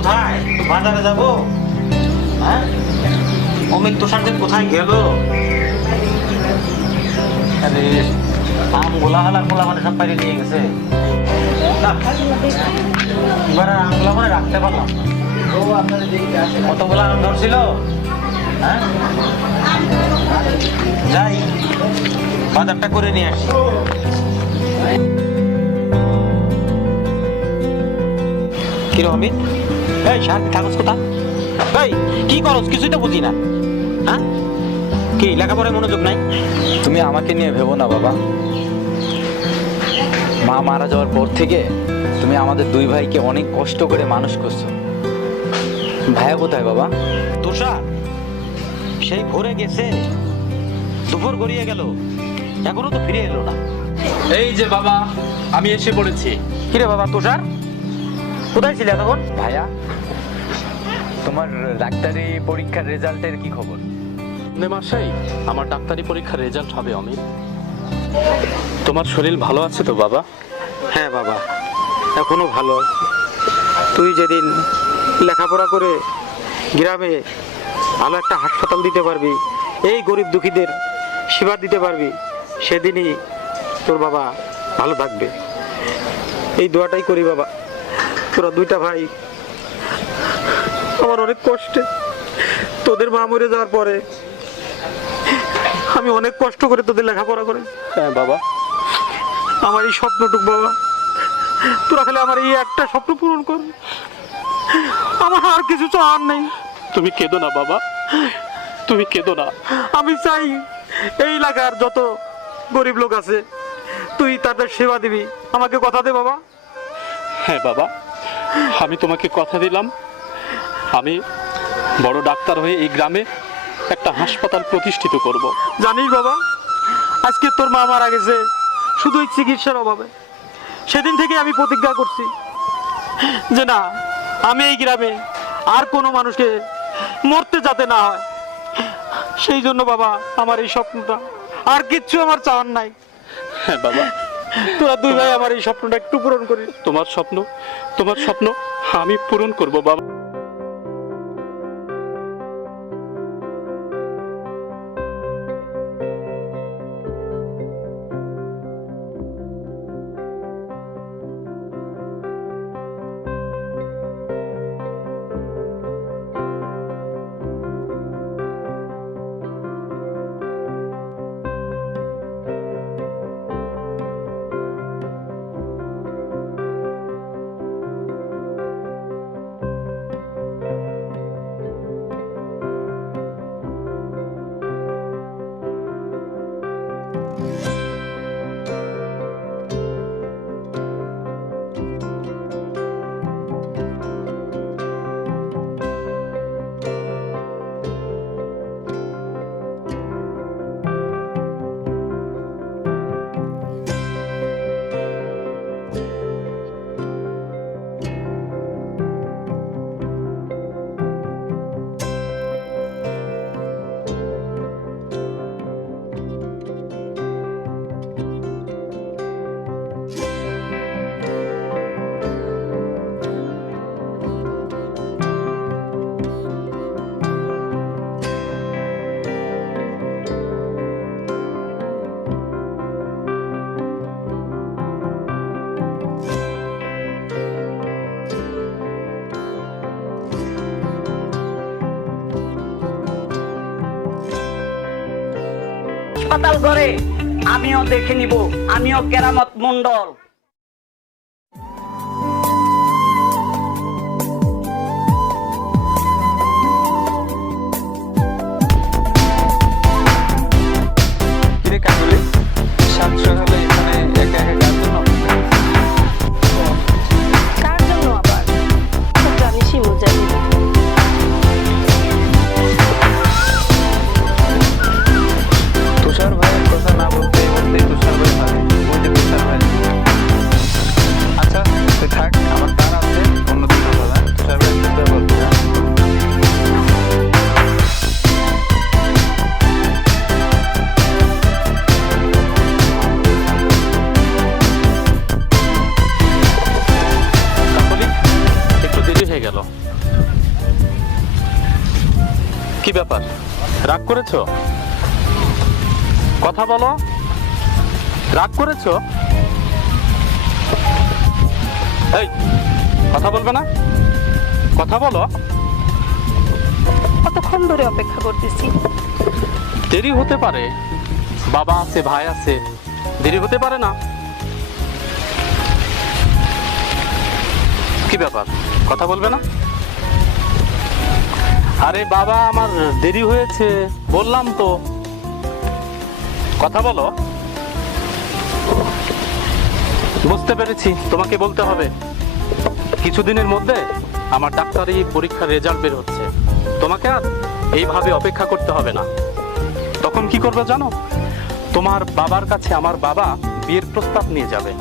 কোথায়? বাজারে যাবো। হ্যাঁ, অমিত তুষার যে কোথায় গেল? আরে আম গোলা হালার গোলা মানে সব পাইরে নিয়ে গেছে। এবার আমগুলা মানে রাখতে পারলাম না। কতগুলা আম ধরছিল। হ্যাঁ, যাই বাজারটা করে নিয়ে আসি। কিরো অমিত, এই সার কাগজ কোথা? এই কি করছ? কিছুই তো বুঝি না। হ্যাঁ, কি লেখাপড়ায় মনোযোগ নাই? তুমি আমাকে নিয়ে ভেবো না বাবা। মা মারা যাওয়ার পর থেকে তুমি আমাদের দুই ভাইকে অনেক কষ্ট করে মানুষ করছো। ভাইয়া কোথায় বাবা? তুষার সেই ভোরে গেছে, দুপুর গড়িয়ে গেল, এখনো তো ফিরে এলো না। এই যে বাবা, আমি এসে পড়েছি। কিরে বাবা তুষার, কোথায় ছিলে তখন? ভাইয়া, তোমার ডাক্তারি পরীক্ষার রেজাল্টের কি খবর? নেমাশাই, আমার ডাক্তারি পরীক্ষার রেজাল্ট হবে অমিত। তোমার শরীর ভালো আছে তো বাবা? হ্যাঁ বাবা, এখনো ভালো আছি। তুই যেদিন লেখাপড়া করে গ্রামে ভালো একটা হাসপাতাল দিতে পারবি, এই গরিব দুঃখীদের সেবা দিতে পারবি, সেদিনই তোর বাবা ভালো থাকবে। এই দোয়াটাই করি বাবা। তোরা দুইটা ভাই আমার অনেক কষ্টে, তোদের মা মরে যাওয়ার পরে আমি অনেক কষ্ট করে তোদের লেখাপড়া করে। হ্যাঁ বাবা, আমার এই স্বপ্নটুক বাবা, তোরা খালি আমার এই একটা স্বপ্ন পূরণ কর। আমার আর কিছু চাওয়ার নেই। তুমি কেঁদো না বাবা, তুমি কেঁদো না। আমি চাই এই এলাকার যত গরিব লোক আছে তুই তাদের সেবা দিবি। আমাকে কথা দে বাবা। হ্যাঁ বাবা, আমি তোমাকে কথা দিলাম, আমি বড় ডাক্তার হয়ে এই গ্রামে একটা হাসপাতাল প্রতিষ্ঠিত করব। জানিস বাবা, আজকে তোর মা মারা গেছে শুধু এই চিকিৎসার অভাবে। সেদিন থেকে আমি প্রতিজ্ঞা করছি যে না, আমি এই গ্রামে আর কোনো মানুষকে মরতে যাতে না হয়। সেই জন্য বাবা আমার এই স্বপ্নটা, আর কিচ্ছু আমার চাওয়ার নাই। হ্যাঁ বাবা, তোরা দুই ভাই আমার এই স্বপ্নটা একটু পূরণ করিস। তোমার স্বপ্ন আমি পূরণ করব বাবা। হাসপাতাল করে আমিও দেখে নিব, আমিও কেরামত মন্ডল। কিরে কাকুলি, সাত সকালে এখানে একা একা কার জন্য? কার জন্য আবার? জানিসই মুজাহিদ, তুষার ভাইয়ের কথা না বলতে বলতে তুষার ভাই ভাবে ওই যে তুষার ভাই। আচ্ছা তুই থাক, আমার কার আছে, অন্যদিন কথা না। তুষার ভাই সাথে বলতে যা। রাগ করেছো? কথা বলো, রাগ করেছো? এই কথা বলবে না? কথা বলো। কতক্ষণ ধরে অপেক্ষা করতেছি। দেরি হতে পারে, বাবা আছে, ভাই আছে, দেরি হতে পারে না। কি ব্যাপার, কথা বলবে না? আরে বাবা, আমার দেরি হয়েছে বললাম তো, কথা বলো। বুঝতে পেরেছি, তোমাকে বলতে হবে। কিছুদিনের মধ্যে আমার ডাক্তারি পরীক্ষার রেজাল্ট বের হচ্ছে, তোমাকে আর এইভাবে অপেক্ষা করতে হবে না। তখন কি করবে জানো? তোমার বাবার কাছে আমার বাবা বিয়ের প্রস্তাব নিয়ে যাবে।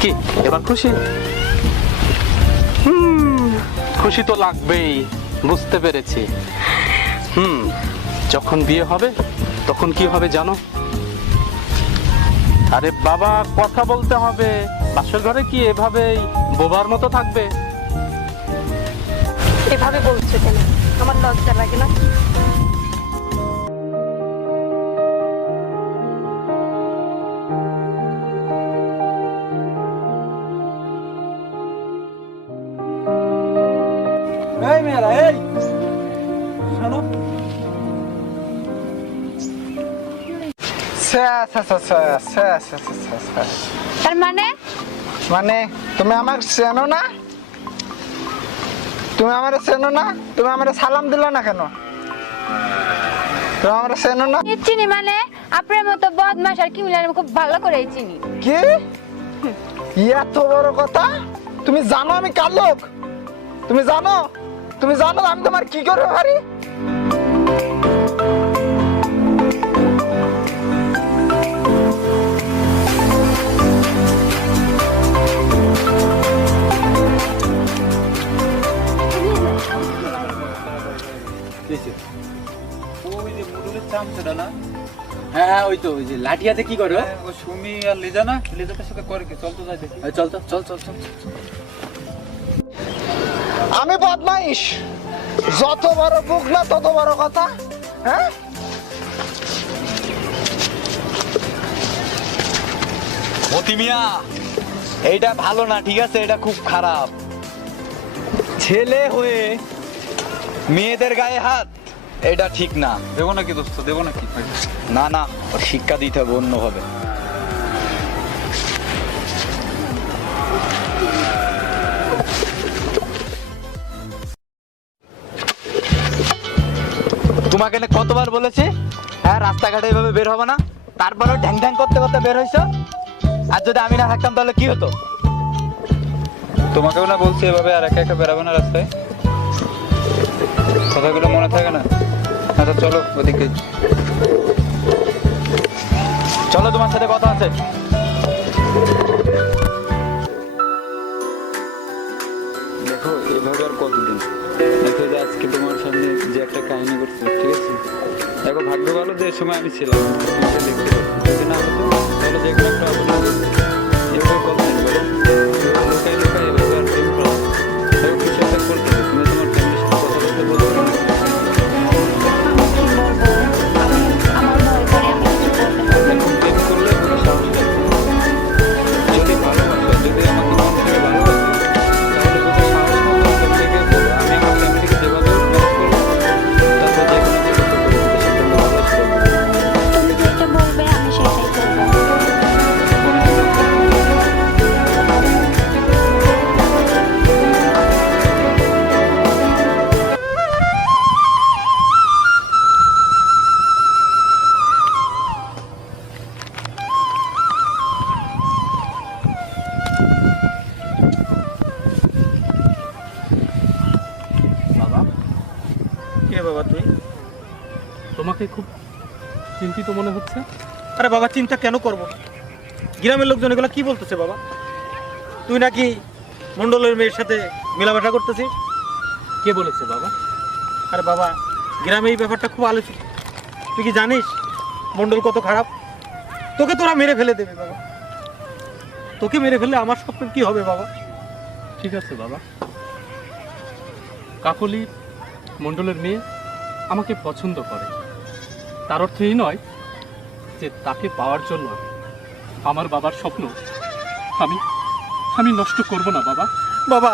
কি এবার খুশি? খুশি তো লাগবেই, বুঝতে পেরেছি। যখন বিয়ে হবে তখন কি হবে জানো? আরে বাবা, কথা বলতে হবে। বাসর ঘরে কি এভাবেই বোবার মতো থাকবে? এভাবে বলছো কেন? আমার লজ্জা লাগে না? এই মেয়েরা, এই শোনো। তার মানে তুমি আমার চেনো না? তুমি আমার চেনো না? তুমি আমার সালাম দিলা না কেন? তুমি আমার চেনো না? চিনি মানে আপনার মতো বদমাশ আর কিমিলার আমি খুব ভালো করে চিনি। কি এত বড় কথা? তুমি জানো আমি কার লোক? তুমি জানো? তুমি জানো আমি তোমার কি করে পারি? হ্যাঁ, ওই তো, ওই যে লাঠিয়াতে কি করো? সুমি আর লিজা না, লিজাদের সাথে করে কি? চল তো যাই দেখি। চল তো, চল চল চল। আমি বদমাইশ, যত বড় বুক না তত বড় কথা। হ্যাঁ, মতি মিয়া, এইটা ভালো না, ঠিক আছে? এটা খুব খারাপ। ছেলে হয়ে মেয়েদের গায়ে হাত, এটা ঠিক না। দেবো নাকি দোস্ত, দেবো নাকি? না না, ওর শিক্ষা দিতে হবে অন্যভাবে। তোমাকে না কতবার বলেছে, হ্যাঁ, রাস্তাঘাটে এভাবে বের হবে না? তারপরেও ঢ্যাং ঢ্যাং করতে করতে বের হয়েছ। আর যদি আমি না থাকতাম তাহলে কি হতো? তোমাকেও না বলছি এভাবে আর একা একা বেরাবো না রাস্তায়। কথাগুলো মনে থাকে না? আচ্ছা চলো ওদিকে। চলো, তোমার সাথে কথা আছে। দেখো, এভাবে আর কতদিন? দেখো যে আজকে তোমার সামনে যে একটা কাহিনী করছে, ঠিক আছে? দেখো, ভাগ্য ভালো যে সময় আমি ছিলাম, তোমাকে দেখতে পাচ্ছি। যদি না হতো তাহলে যে কোনো একটা অবদান এভাবে কথা নেই, বলো? লোকাই লোকাই এভাবে আর প্রেম করা। দেখো, কিছু একটা করতে হবে। তুমি তোমার ফ্যামিলির সাথে কথা বলতে বলতে পারো না? এখন প্রেম করলে কোনো সাহস লাগবে না। যদি ভালোবাসো, যদি আমাকে মন থেকে ভালোবাসো, তাহলে কোনো সাহস মতো ফ্যামিলিকে বলো। আমি আমার ফ্যামিলিকে যেভাবে ম্যানেজ করবো, তারপর যে কোনো কিছু করবো, তোমাদের সাথে ভালোবাসা করবো। তুমি যেটা বলবে আমি সেটাই করবো। বাবা, কে বাবা তুই? তোমাকে খুব চিন্তিত মনে হচ্ছে। আরে বাবা, চিন্তা কেন করবো? গ্রামের লোকজন এগুলো কি বলতেছে বাবা? তুই নাকি মন্ডলের মেয়ের সাথে মেলামেশা করতেছিস? কে বলেছে বাবা? আরে বাবা, গ্রামে এই ব্যাপারটা খুব আলোচিত। তুই কি জানিস মন্ডল কত খারাপ? তোকে তোরা মেরে ফেলে দেবে বাবা। তোকে মেরে ফেললে আমার স্বপ্নের কি হবে বাবা? ঠিক আছে বাবা, কাকলি মন্ডলের মেয়ে আমাকে পছন্দ করে, তার অর্থ এই নয় যে তাকে পাওয়ার জন্য আমার বাবার স্বপ্ন আমি আমি নষ্ট করব না বাবা। বাবা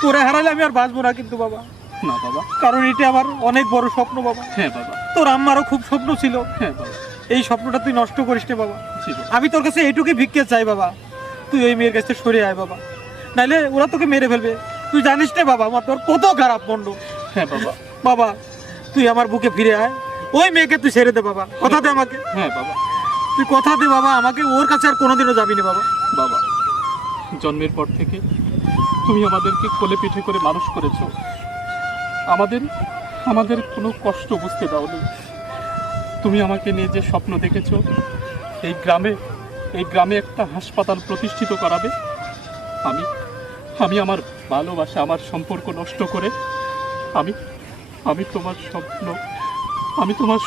তোরে হারালে আমি আর বাঁচবো না কিন্তু বাবা, না বাবা। কারণ এটা আমার অনেক বড় স্বপ্ন বাবা। হ্যাঁ বাবা। তোর আম্মারও খুব স্বপ্ন ছিল, হ্যাঁ বাবা। এই স্বপ্নটা তুই নষ্ট করিস না বাবা। জি বাবা। আমি তোর কাছে এইটুকুই ভিক্ষে চাই বাবা, তুই ওই মেয়ের কাছে সরে আয় বাবা, নাইলে ওরা তোকে মেরে ফেলবে। তুই জানিস না বাবা আমার তোর কত খারাপ মন্ড। হ্যাঁ বাবা। বাবা তুই আমার বুকে ফিরে আয়, ওই মেয়েকে তুই ছেড়ে দে বাবা, কথা দে আমাকে। হ্যাঁ বাবা। তুই কথা দে বাবা আমাকে, ওর কাছে আর কোনোদিনও যাবি না বাবা। বাবা, জন্মের পর থেকে তুমি আমাদেরকে কোলে পিঠে করে মানুষ করেছো, আমাদের আমাদের কোনো কষ্ট বুঝতে দাওনি। তুমি আমাকে নিয়ে যে স্বপ্ন দেখেছো এই গ্রামে একটা হাসপাতাল প্রতিষ্ঠিত করাবে, আমি আমি আমার ভালোবাসা, আমার সম্পর্ক নষ্ট করে আমি আমি তোমার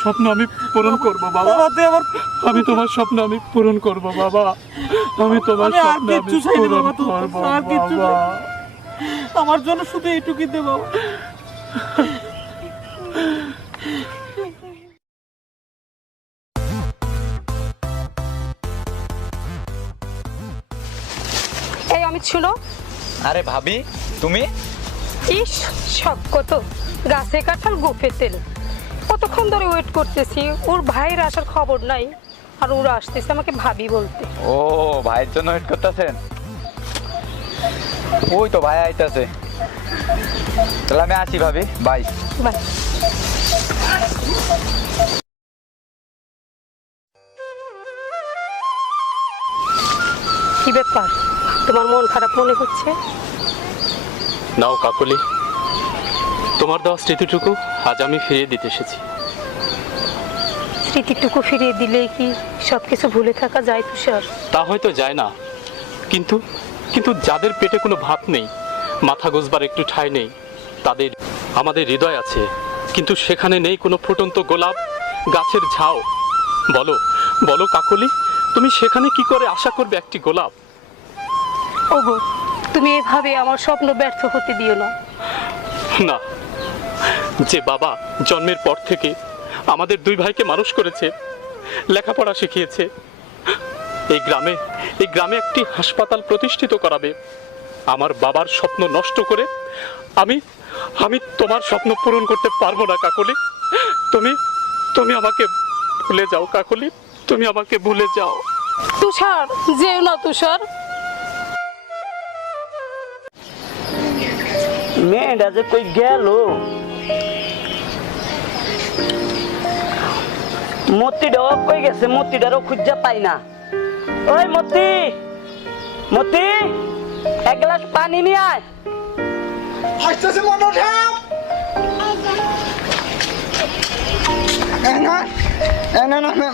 স্বপ্ন আমি পূরণ করব বাবা। বাবা তুই আমার, আমি তোমার স্বপ্ন আমি পূরণ করব বাবা। আমি তোমার আমি আর স্বপ্ন আমি কিচ্ছু চাই না পূরণ বাবা, তোর করব আর কিচ্ছু বাবা। চাই না। আমার জন্য শুধু এইটুকুই দে বাবা। এই অমিত শুনো। আরে ভাবি তুমি, ইস সব কত গাছে কাঁঠাল গোফে তেল, কতক্ষণ ধরে ওয়েট করতেছি, ওর ভাইয়ের আসার খবর নাই, আর ওরা আসতেছে আমাকে ভাবি বলতে। ও ভাইয়ের জন্য ওয়েট করতেছেন? ওই তো ভাই আইতাছে, তাহলে আমি আসি ভাবি, বাই। বাই। কি ব্যাপার, তোমার মন খারাপ মনে হচ্ছে? নাও কাকলি, তোমার দেওয়া স্মৃতিটুকু আজ আমি ফিরিয়ে দিতে এসেছি। স্মৃতিটুকু ফিরিয়ে দিলে কি সবকিছু ভুলে থাকা যায় তুষার? তা হয়তো যায় না, কিন্তু কিন্তু যাদের পেটে কোনো ভাত নেই, মাথা গোজবার একটু ঠাঁই নেই, তাদের আমাদের হৃদয় আছে, কিন্তু সেখানে নেই কোনো ফুটন্ত গোলাপ গাছের ঝাউ। বলো বলো কাকলি, তুমি সেখানে কি করে আশা করবে একটি গোলাপ? ওগো, তুমি এভাবে আমার স্বপ্ন ব্যর্থ হতে দিও না। না, যে বাবা জন্মের পর থেকে আমাদের দুই ভাইকে মানুষ করেছে, লেখাপড়া শিখিয়েছে, এই গ্রামে একটি হাসপাতাল প্রতিষ্ঠিত করাবে, আমার বাবার স্বপ্ন নষ্ট করে আমি আমি তোমার স্বপ্ন পূরণ করতে পারবো না কাকলি। তুমি আমাকে ভুলে যাও কাকলি, তুমি আমাকে ভুলে যাও। তুষার, যেও না তুষার। মেয়েটা যে কই গেল, মতিটাও কই গেছে, মতিটারও খুঁজা পাই না। ওই মতি, মতি এক গ্লাস পানি নিয়ে আয়। আসতেছে মনে সাহেব,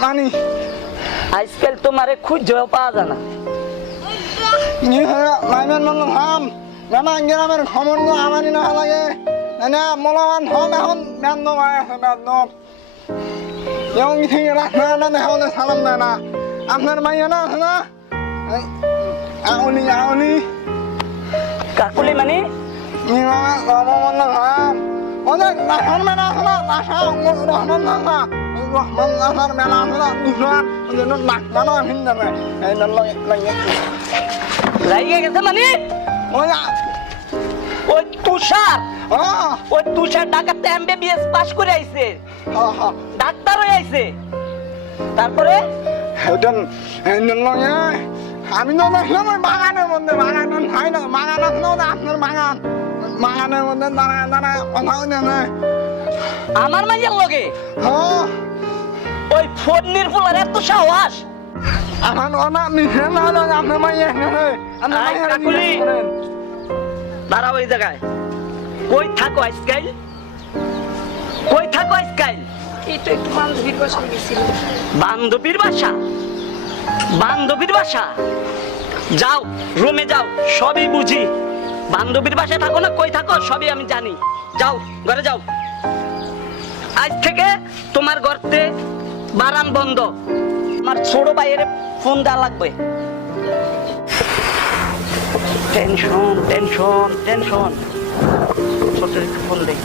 মানি আজকাল তোমারে খুঁজেও পাওয়া যায় না। মাইমেন মনে হাম নানা গ্রামের খবর আমারই না লাগে না মলামান হম এখন মেন্ন আছে মেন্ন এবং থেকে রাখনা না হলে সালাম দেয় না। আপনার মাইয়া না আছে না আউনি আউনি কাকুলি মানে রহমান হাম অনেক রাখার মেলা আছে না, রাখা রহমান না রহমান রাখার মেলা আছে না, দুশো নাকানো আহিন যাবে এই লাগে লাগিয়ে গেছে মানে ওই ওই তুষার, হ্যাঁ ওই তুষার ঢাকাতে এমবিবিএস পাস করে আইছে, হ্যাঁ ডাক্তার হয়ে আইছে। তারপরে আমি তো দেখলাম ওই বাগানের মধ্যে, বাগানের হয় না বাগান আসলো আপনার বাগান, বাগানের মধ্যে দাঁড়ায় দাঁড়ায় কথা বলে আমার মাইয়ার লগে হ্যাঁ ওই ফোনের ফুলার এত সাহস। এখন ওনা মিশে না হলো আপনার মাইয়া আপনার আয় মাইয়া কাকুলি, দাঁড়াও ওই জায়গায়। কই থাকো আজকাল, কই থাকো আজকাল? এই তো একটু বান্ধবীর বাসায় গেছিলাম। বান্ধবীর বাসা, বান্ধবীর বাসা যাও, রুমে যাও, সবই বুঝি। বান্ধবীর বাসায় থাকো না কই থাকো সবই আমি জানি। যাও ঘরে যাও, আজ থেকে তোমার ঘরতে বারান বন্ধ। আমার ছোট ভাইয়ের ফোন দেওয়া লাগবে। টেনশন টেনশন টেনশন, ছোট ফোন দেই।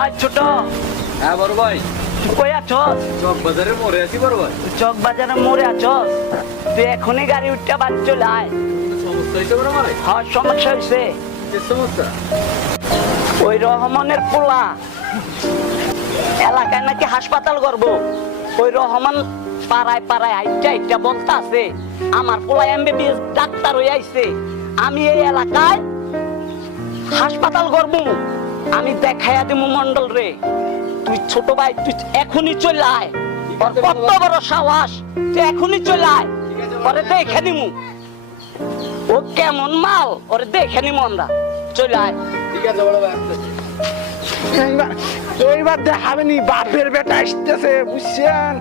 আয় ছোট, হ্যাঁ বড় ভাই, তুই কই আছস? চক বাজারে মোড়ে আছি বড় ভাই। চক বাজারে মোড়ে আছস? তুই এখনই গাড়ি উঠতে বাড়ি চলে আয়। সমস্যা হয়েছে বড় ভাই? হ্যাঁ, সমস্যা হয়েছে। কি সমস্যা? ওই রহমানের পোলা এলাকায় নাকি হাসপাতাল করবো। ওই রহমান পাড়ায় পাড়ায় হাইটা হাইটা বলতে আছে আমার পোলা এমবিবিএস ডাক্তার হয়ে আইছে, আমি এই এলাকায় হাসপাতাল করবো, আমি দেখাইয়া দিমু মন্ডল রে। তুই ছোট ভাই, তুই এখনই চলে আয়। ওর কত বড় সাহস, তুই এখনই চলে আয়, পরে দেখে নিমু ও কেমন মাল, ওরে দেখে নিমু আমরা। চলে আয়। ঠিক আছে বড় ভাই, আসতেছি। এইবার দেখাবে নি, বাপের বেটা আসতেছে বুঝছেন,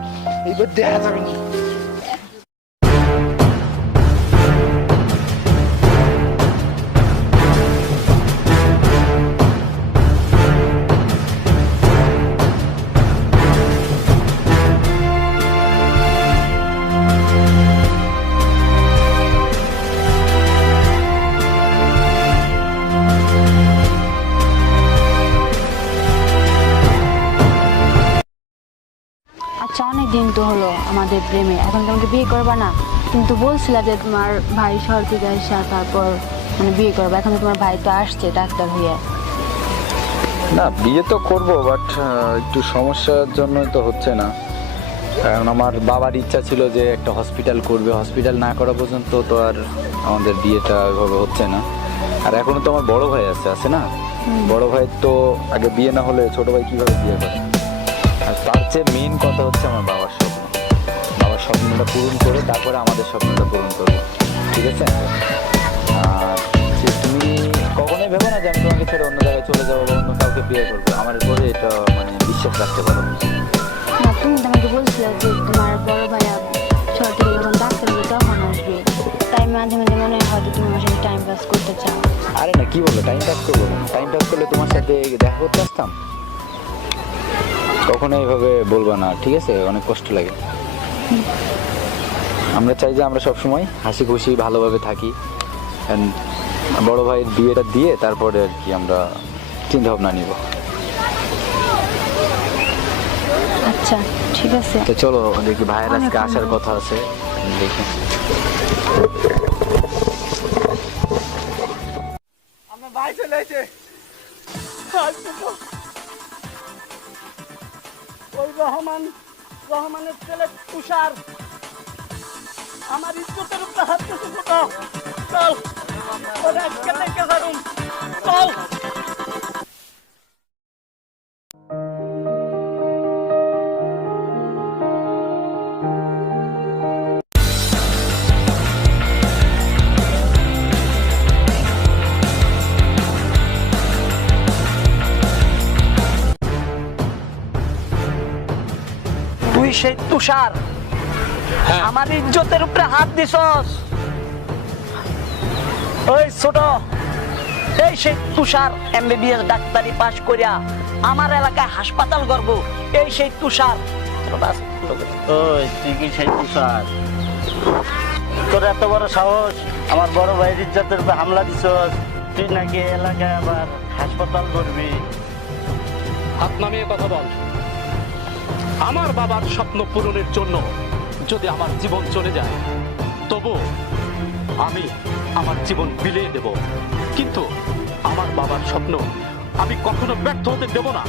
এইবার দেখা যাবে নি। আচ্ছা, অনেক দিন তো হলো আমাদের প্রেমে, এখন তোমাকে বিয়ে করবা না? কিন্তু বলছিলা যে তোমার ভাই শহর থেকে আসা তারপর মানে বিয়ে করবা। এখন তো তোমার ভাই তো আসছে ডাক্তার হইয়া। না, বিয়ে তো করবো, বাট একটু সমস্যার জন্যই তো হচ্ছে না। কারণ আমার বাবার ইচ্ছা ছিল যে একটা হসপিটাল করবে, হসপিটাল না করা পর্যন্ত তো আর আমাদের বিয়েটা ওইভাবে হচ্ছে না। আর এখনো তো আমার বড় ভাই আছে না? বড় ভাই তো আগে বিয়ে না হলে ছোট ভাই কিভাবে বিয়ে করে? আর তার চেয়ে মেইন কথা হচ্ছে আমার বাবার স্বপ্ন। বাবার স্বপ্নটা পূরণ করে তারপরে আমাদের স্বপ্নটা পূরণ করবো, ঠিক আছে? আর তুমি কখনোই ভেবো না যে আমি তোমাকে ছেড়ে অন্য জায়গায় চলে যাবো বা অন্য কাউকে বিয়ে করবো। আমার উপরে এটা মানে বিশ্বাস রাখতে পারো। না, তুমি তো আমাকে বলছিলে যে তোমার বড় ভাইয়া শহর থেকে যখন ডাক্তার হবে তখন আসবে, তাই মাঝে মাঝে মনে হয় হয়তো তুমি আমার সাথে টাইম পাস করতে চাও। আরে না, কি বলো টাইম পাস করবো? টাইম পাস করলে তোমার সাথে দেখা করতে আসতাম? কখনো এইভাবে বলবা না, ঠিক আছে? অনেক কষ্ট লাগে। আমরা চাই যে আমরা সবসময় হাসি খুশি ভালোভাবে থাকি। And বড় ভাইয়ের বিয়েটা দিয়ে তারপরে আর কি আমরা চিন্তা ভাবনা নিব। আচ্ছা, ঠিক আছে। তো চলো দেখি, ভাইয়ের আজকে আসার কথা আছে, দেখি। আমার ভাই চলে এসে ওই রহমানের ছেলে তুষার আমার ইজ্জতের উপরে হাত দিয়েছে। চল, ওরা আজকে দেখে ছাড়ুন, চল। তুই সেই তুষার আমার ইজ্জতের উপরে হাত দিছস? ওই ছোট, এই সেই তুষার এমবিবিএস ডাক্তারি পাশ করিয়া আমার এলাকায় হাসপাতাল করব, এই সেই তুষার। ওই তুই কি সেই তুষার? তোর এত বড় সাহস, আমার বড় ভাইয়ের ইজ্জতের উপর হামলা দিছস? তুই নাকি এলাকায় আবার হাসপাতাল করবি? হাত নামিয়ে কথা বল। আমার বাবার স্বপ্ন পূরণের জন্য যদি আমার জীবন চলে যায়, তবু আমি আমার জীবন বিলিয়ে দেব, কিন্তু আমার বাবার স্বপ্ন আমি কখনো ব্যর্থ হতে দেব না।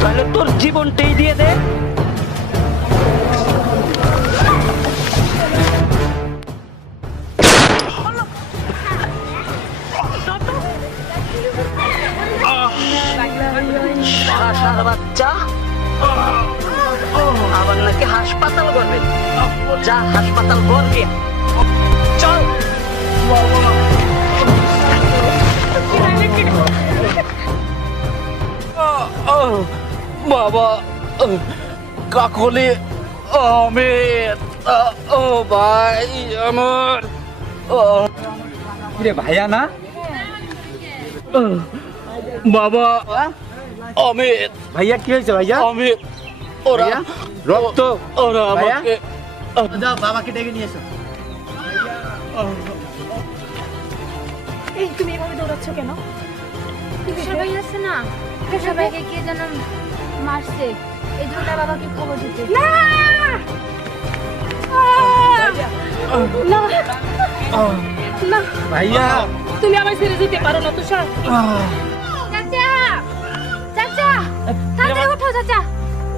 তাহলে তোর জীবনটাই দিয়ে দে। শাসার বাচ্চা আবার নাকি হাসপাতাল করবে। যা হাসপাতাল করবে, চল। বাবা, কাকলি, আমি ও ভাই আমার রে ভাইয়া না? বাবা, অমিত ভাইয়া কি হয়েছে ভাইয়া? অমিত ওরা রক্ত? ওরা আমাকে যাও বাবাকে ডেকে নিয়ে এসো। এই তুমি এভাবে দৌড়াচ্ছ কেন? সবাই আছে না, সবাইকে কে যেন মারছে, এই জন্য বাবাকে খবর দিতে। না না না ভাইয়া তুমি আমার ছেড়ে যেতে পারো না তুষার। চাচা, চাচা, তাড়াতাড়ি ওঠো চাচা,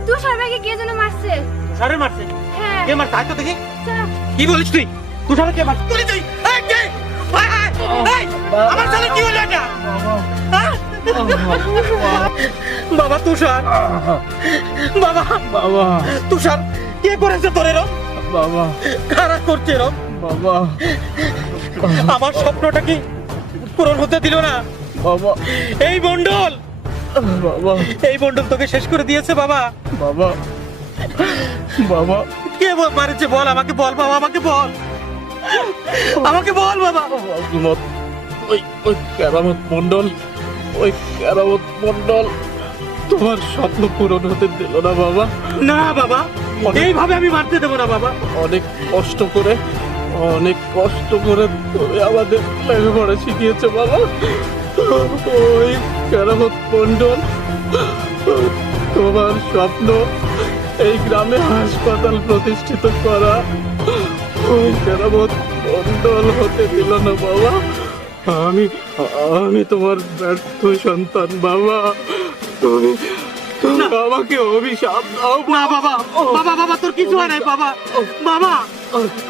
তুষার ভাইকে কে যেন মারছে। তুষারে মারছে? হ্যাঁ কে মারছে? আয় তো দেখি। চাচা। কি বলিস তুই? তুষারে কে মারছে? বলি তুই। এই কে? এই, আমার ছেলে কি হলো এটা? হ্যাঁ? বাবা তুষার, বাবা বাবা তুষার কে করেছে তোর এরম? বাবা কারা করছে এরম? বাবা আমার স্বপ্নটা কি পূরণ হতে দিল না? বাবা এই মন্ডল, বাবা এই মন্ডল তোকে শেষ করে দিয়েছে বাবা। বাবা বাবা কে মারেছে বল, আমাকে বল বাবা, আমাকে বল, আমাকে বল বাবা। ওই ওই কেরামত মন্ডল, ওই কেরামত মন্ডল তোমার স্বপ্ন পূরণ হতে দিল না বাবা। না বাবা, এইভাবে আমি মারতে দেবো না বাবা। অনেক কষ্ট করে তুমি আমাদের লেখাপড়া শিখিয়েছো বাবা। ওই কেরামত মন্ডল, তোমার স্বপ্ন এই গ্রামে হাসপাতাল প্রতিষ্ঠিত করা, ওই কেরামত মন্ডল হতে দিল না বাবা। আমি তোমার ব্যর্থ সন্তান বাবা। তুমি তুমি আমাকে অভিশাপ দাও না বাবা, বাবা বাবা তোর কিছু হয় নাই বাবা, বাবা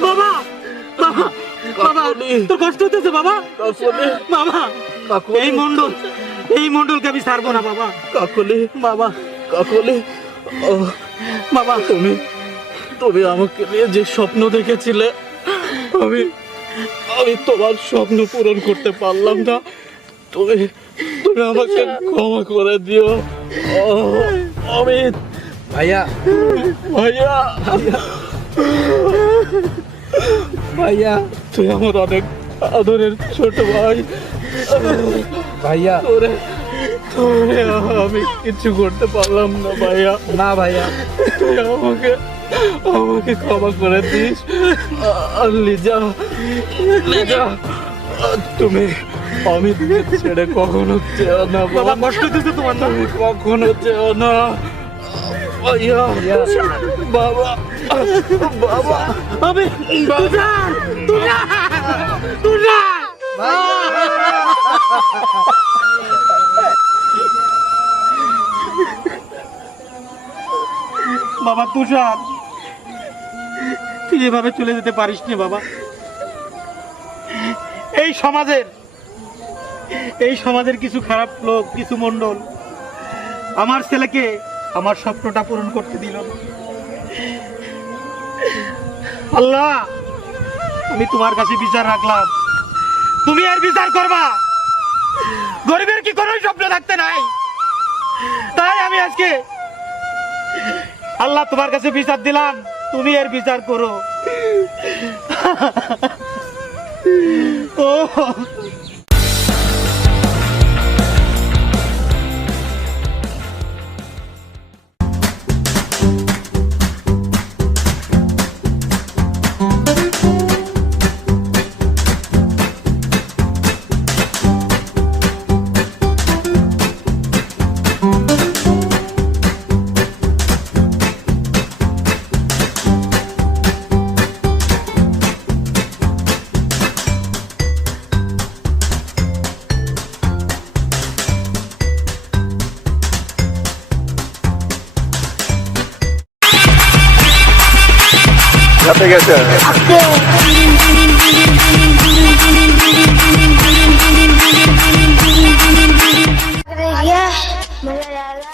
বাবা বাবা বাবা, তোর কষ্ট হতেছে বাবা, বাবা। এই মন্ডলকে আমি ছাড়বো না বাবা। কাকলি বাবা কাকলি, ও বাবা, তুমি আমাকে নিয়ে যে স্বপ্ন দেখেছিলে, আমি তোমার স্বপ্ন পূরণ করতে পারলাম না। তুমি তুমি আমাকে ক্ষমা করে দিও। অমিত ভাইয়া ভাইয়া ভাইয়া তুই আমার অনেক আদরের ছোট ভাই। ভাইয়া তোরে আমি কিছু করতে পারলাম না ভাইয়া। না ভাইয়া, তুই আমাকে ক্ষমা করে দিস। আর লিজা, তুমি অমিতকে ছেড়ে কখনো যেও না বাবা কষ্ট দিতে তোমার না। তুমি কখনো যেও না ভাইয়া। বাবা বাবা আমি তুষার, তুষার, তুষার। বাবা তুষার, তুই এভাবে চলে যেতে পারিস নি বাবা। এই সমাজের কিছু খারাপ লোক, কিছু মন্ডল আমার ছেলেকে আমার স্বপ্নটা পূরণ করতে দিল না। আল্লাহ, আমি তোমার কাছে বিচার রাখলাম, তুমি আর বিচার করবা। গরিবের কি কোনো স্বপ্ন থাকতে নাই? তাই আমি আজকে আল্লাহ তোমার কাছে বিচার দিলাম, তুমি এর বিচার করো। ও সাথে গেছে Yeah, Malayala.